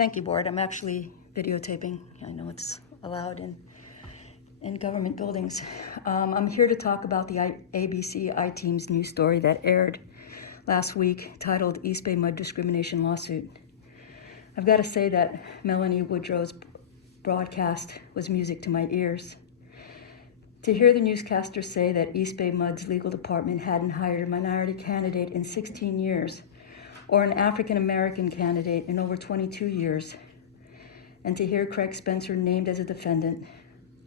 Thank you, Board. I'm actually videotaping. I know it's allowed in government buildings. I'm here to talk about the ABC I-Team's news story that aired last week titled EBMUD Discrimination Lawsuit. I've got to say that Melanie Woodrow's broadcast was music to my ears. To hear the newscaster say that EBMUD's legal department hadn't hired a minority candidate in 16 years, or an African-American candidate in over 22 years, and to hear Craig Spencer named as a defendant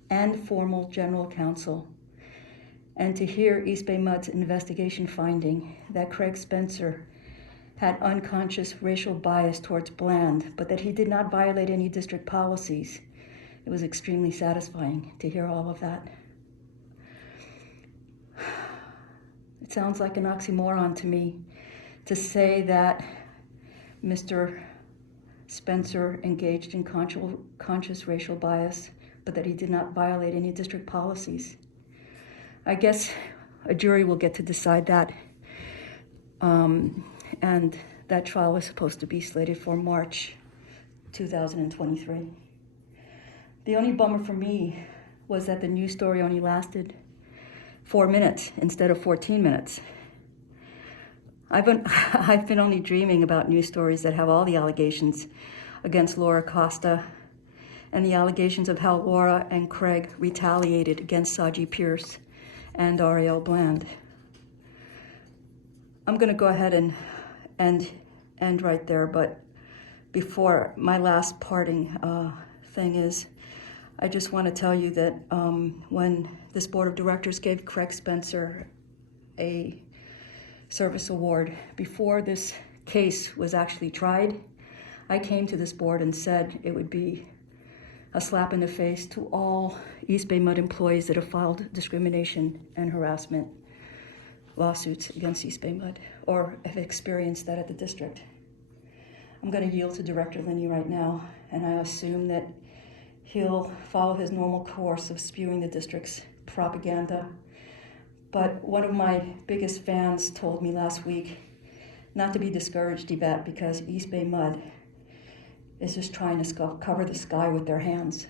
and formal general counsel, and to hear EBMUD's investigation finding that Craig Spencer had unconscious racial bias towards Bland, but that he did not violate any district policies. It was extremely satisfying to hear all of that. It sounds like an oxymoron to me to say that Mr. Spencer engaged in conscious racial bias, but that he did not violate any district policies. I guess a jury will get to decide that. And that trial was supposed to be slated for March 2023. The only bummer for me was that the news story only lasted 4 minutes instead of 14 minutes. I've been only dreaming about news stories that have all the allegations against Laura Costa and the allegations of how Laura and Craig retaliated against Saji Pierce and Ariel Bland. I'm going to go ahead and end right there, but before my last parting thing is, I just want to tell you that when this board of directors gave Craig Spencer a service award, before this case was actually tried, I came to this board and said it would be a slap in the face to all EBMUD employees that have filed discrimination and harassment lawsuits against EBMUD or have experienced that at the district. I'm going to yield to Director Linney right now, and I assume that he'll follow his normal course of spewing the district's propaganda. But one of my biggest fans told me last week not to be discouraged, Yvette, because EBMUD is just trying to cover the sky with their hands.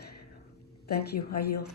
Thank you. I yield.